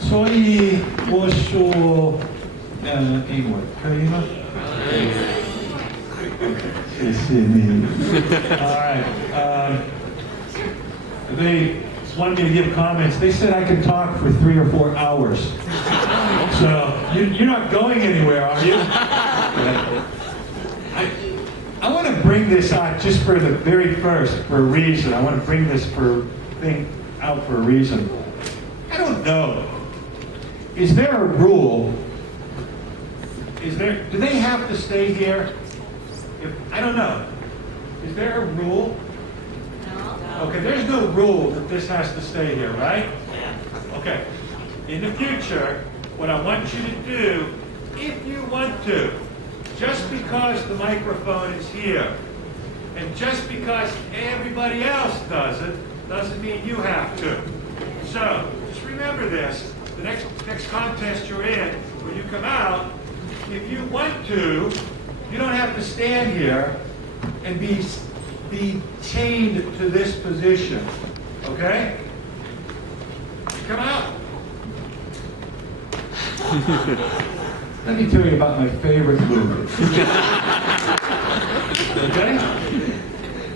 所以我说英文可以吗？谢谢你。All right. They wanted me to give comments. They said I could talk for 3 or 4 hours. So you're not going anywhere, are you? I want to bring this out just for the very first, for a reason. I want to bring this thing out for a reason. I don't know. Is there a rule? Do they have to stay here? I don't know. Is there a rule? No. Okay, there's no rule that this has to stay here, right? Okay. In the future, what I want you to do, if you want to, just because the microphone is here, and just because everybody else does it, doesn't mean you have to. So, just remember this. The next contest you're in, when you come out, if you want to, you don't have to stand here and be chained to this position. Okay? Come out. Let me tell you about my favorite movie. Okay?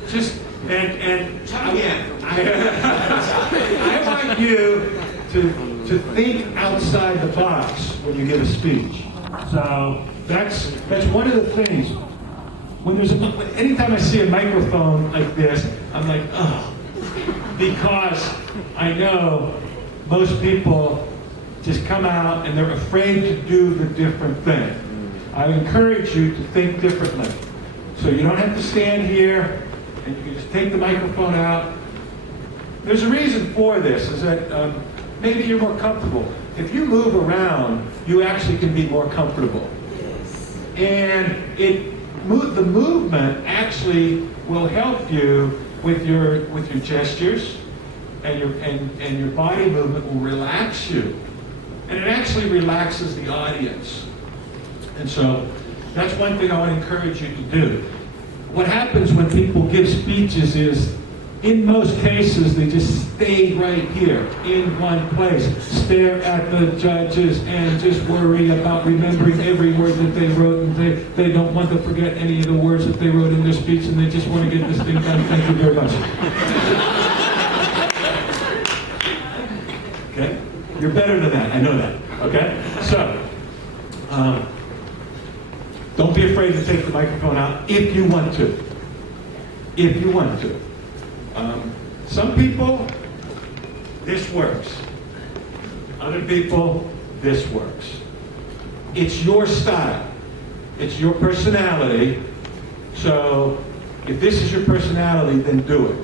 Just and I want you to think outside the box when you give a speech. So that's one of the things. When anytime I see a microphone like this, I'm like, oh, because I know most people just come out and they're afraid to do the different thing. I encourage you to think differently. So you don't have to stand here and you can just take the microphone out. There's a reason for this, is that maybe you're more comfortable. If you move around, you actually can be more comfortable. Yes. And the movement actually will help you with your gestures, and your body movement will relax you. And it actually relaxes the audience. And so that's one thing I want to encourage you to do. What happens when people give speeches is, in most cases, they just stay right here in one place, stare at the judges and just worry about remembering every word that they wrote, and they don't want to forget any of the words that they wrote in their speech, and they just want to get this thing done. Thank you very much. Okay? You're better than that. I know that. Okay? So, don't be afraid to take the microphone out if you want to. If you want to. Some people, this works. Other people, this works. It's your style. It's your personality. So, if this is your personality, then do it.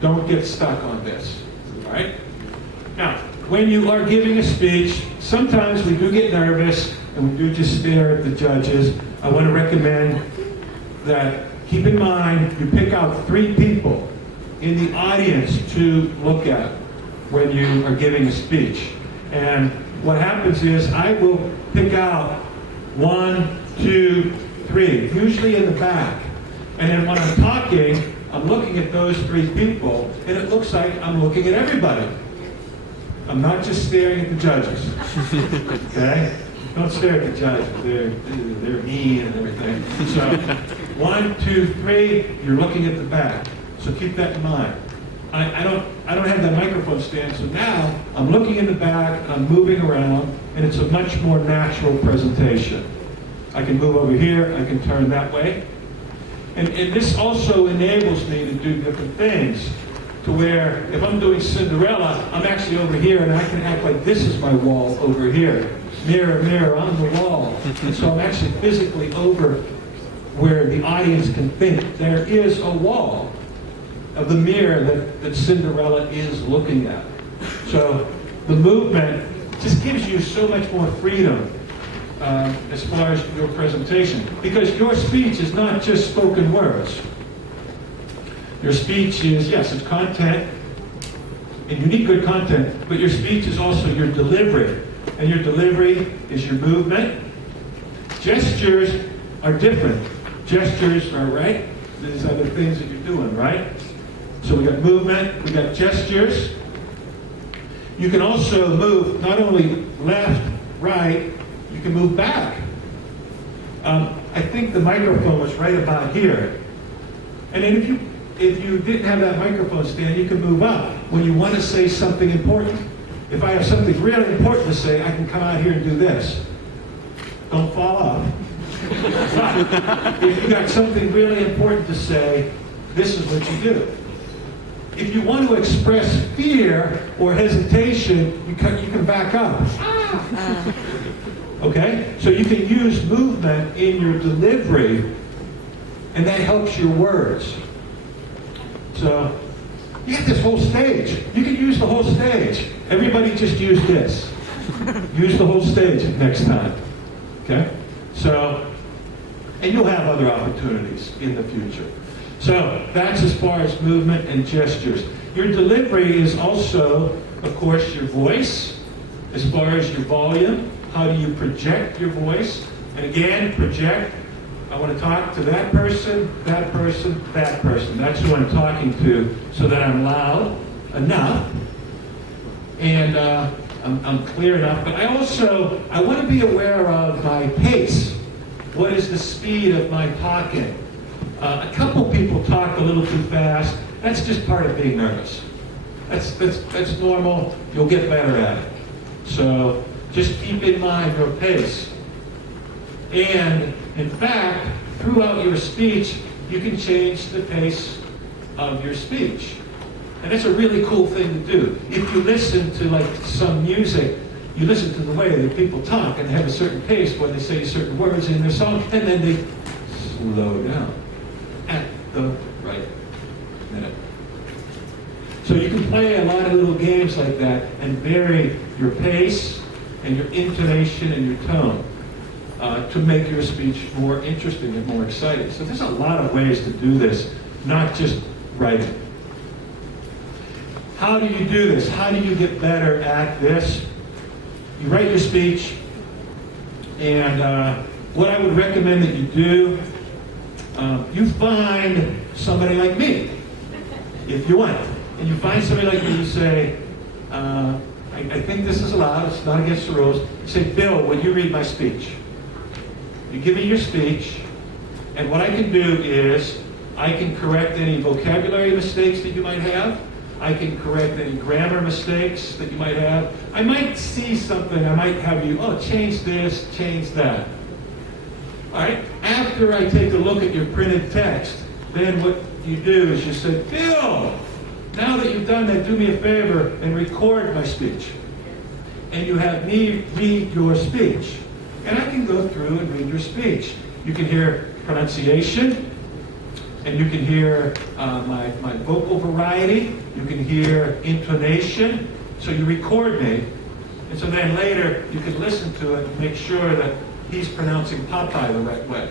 Don't get stuck on this. All right? Now, when you are giving a speech, sometimes we do get nervous and we do just stare at the judges. I want to recommend that, keep in mind, you pick out 3 people in the audience to look at when you are giving a speech. And what happens is I will pick out 1, 2, 3, usually in the back. And then when I'm talking, I'm looking at those 3 people, and it looks like I'm looking at everybody. I'm not just staring at the judges. Okay? Don't stare at the judges. They're mean and everything. So 1, 2, 3, you're looking at the back. So keep that in mind. I don't have that microphone stand, so now I'm looking in the back, and I'm moving around, and it's a much more natural presentation. I can move over here, I can turn that way. And this also enables me to do different things, to where if I'm doing Cinderella, I'm actually over here, and I can act like this is my wall over here. Mirror, mirror on the wall. And so I'm actually physically over where the audience can think there is a wall of the mirror that Cinderella is looking at. So the movement just gives you so much more freedom as far as your presentation. Because your speech is not just spoken words. Your speech is, yes, it's content, and you need good content, but your speech is also your delivery. And your delivery is your movement. Gestures are different. Gestures are, right? These are the things that you're doing, right? So we got movement, we got gestures. You can also move not only left, right, you can move back. I think the microphone was right about here. And then if you didn't have that microphone stand, you can move up when you want to say something important. If I have something really important to say, I can come out here and do this. Don't fall off. But if you've got something really important to say, this is what you do. If you want to express fear or hesitation, you can back up. Okay? So you can use movement in your delivery, and that helps your words. So you got this whole stage. You can use the whole stage. Everybody just use this. Use the whole stage next time. Okay? So, and you'll have other opportunities in the future. So that's as far as movement and gestures. Your delivery is also, of course, your voice, as far as your volume. How do you project your voice? And again, project. I want to talk to that person, that person, that person. That's who I'm talking to, so that I'm loud enough and I'm clear enough. But I want to be aware of my pace. What is the speed of my talking? A couple people talk a little too fast. That's just part of being nervous. That's normal. You'll get better at it. So just keep in mind your pace. And in fact, throughout your speech, you can change the pace of your speech. And that's a really cool thing to do. If you listen to like some music, you listen to the way that people talk and they have a certain pace when they say certain words in their song, and then they slow down at the right minute. So you can play a lot of little games like that and vary your pace and your intonation and your tone to make your speech more interesting and more exciting. So there's a lot of ways to do this, not just writing. How do you do this? How do you get better at this? You write your speech, and what I would recommend that you do, you find somebody like me, if you want. And you find somebody like me, you say, I think this is allowed, it's not against the rules. You say, Bill, will you read my speech? You give me your speech, and what I can do is, I can correct any vocabulary mistakes that you might have. I can correct any grammar mistakes that you might have. I might see something, I might have you, change this, change that. All right? After I take a look at your printed text, then what you do is you say, Bill, now that you've done that, do me a favor and record my speech. And you have me read your speech. And I can go through and read your speech. You can hear pronunciation, and you can hear my vocal variety. You can hear intonation. So you record me. And so then later you can listen to it and make sure that he's pronouncing Popeye the right way.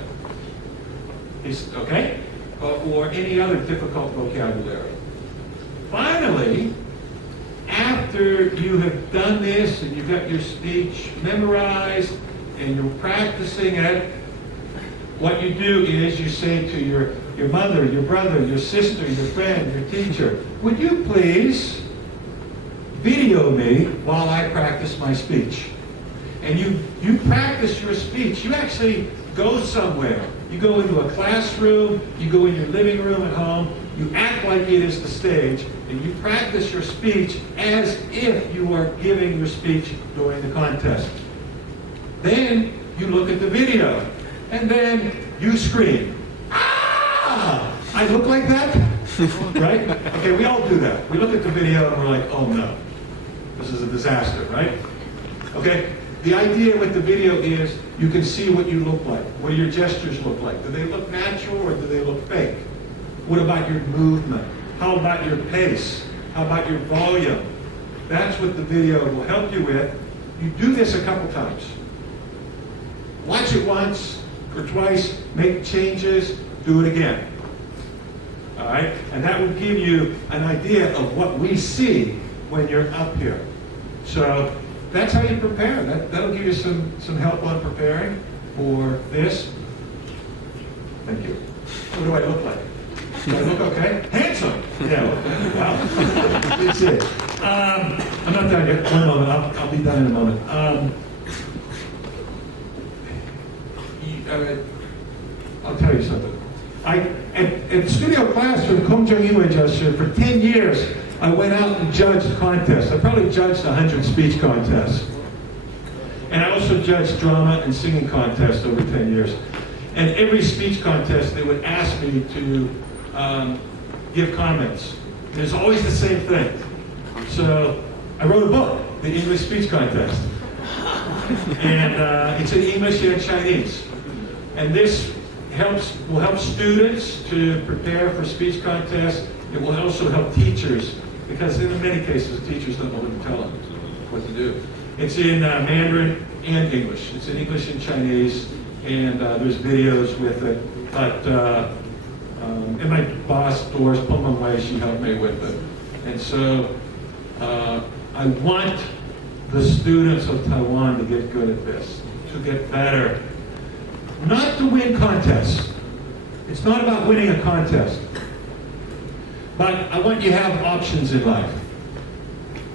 Okay? Or any other difficult vocabulary. Finally, after you have done this and you've got your speech memorized and you're practicing it, what you do is you say to your mother, your brother, your sister, your friend, your teacher, would you please video me while I practice my speech? And you practice your speech. You actually go somewhere. You go into a classroom, you go in your living room at home, you act like it is the stage, and you practice your speech as if you are giving your speech during the contest. Then you look at the video, and then you scream, ah! I look like that? Right? Okay, we all do that. We look at the video and we're like, oh no, this is a disaster, right? Okay, the idea with the video is you can see what you look like, what your gestures look like. Do they look natural or do they look fake? What about your movement? How about your pace? How about your volume? That's what the video will help you with. You do this a couple times. Watch it once or twice, make changes, do it again. All right? And that will give you an idea of what we see when you're up here. So that's how you prepare. That'll give you some help on preparing for this. Thank you. What do I look like? Do I look okay? Handsome! Yeah, well, that's it. I'm not done yet. One moment. I'll be done in a moment. I'll tell you something. At studio class for空中英语教室for 10 years, I went out and judged contests. I probably judged 100 speech contests. And I also judged drama and singing contests over 10 years. And every speech contest, they would ask me to give comments. And it's always the same thing. So I wrote a book, The English Speech Contest. And it's in English and Chinese. And this will help students to prepare for speech contests. It will also help teachers, because in many cases, teachers don't know what to tell them, what to do. It's in Mandarin and English. It's in English and Chinese, and there's videos with it. But and my boss, Doris Pullman Wei, she helped me with it. And so I want the students of Taiwan to get good at this, to get better. Not to win contests. It's not about winning a contest. But I want you to have options in life.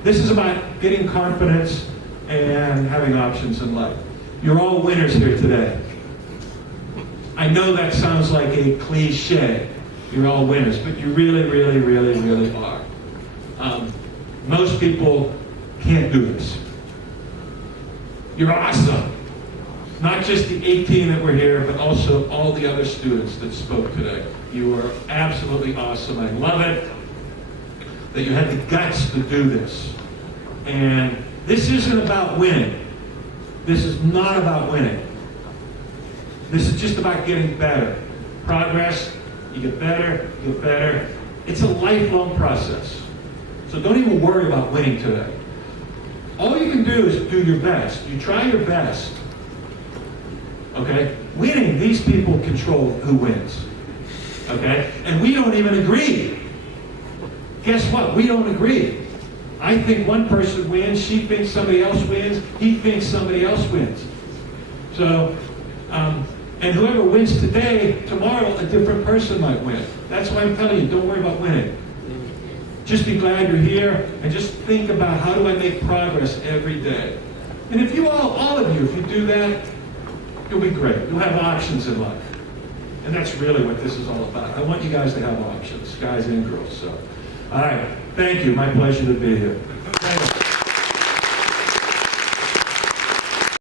This is about getting confidence and having options in life. You're all winners here today. I know that sounds like a cliche. You're all winners, but you really, really, really, really are. Most people can't do this. You're awesome. Not just the 18 that were here, but also all the other students that spoke today. You are absolutely awesome. I love it that you had the guts to do this. And this isn't about winning. This is not about winning. This is just about getting better. Progress, you get better, you get better. It's a lifelong process. So don't even worry about winning today. All you can do is do your best. You try your best. Okay? Winning, these people control who wins. Okay? And we don't even agree. Guess what? We don't agree. I think one person wins, she thinks somebody else wins, he thinks somebody else wins. So, and whoever wins today, tomorrow a different person might win. That's why I'm telling you, don't worry about winning. Just be glad you're here and just think about how do I make progress every day. And if you all of you, if you do that, you'll be great. You'll have options in life. And that's really what this is all about. I want you guys to have options, guys and girls. So, all right. Thank you. My pleasure to be here.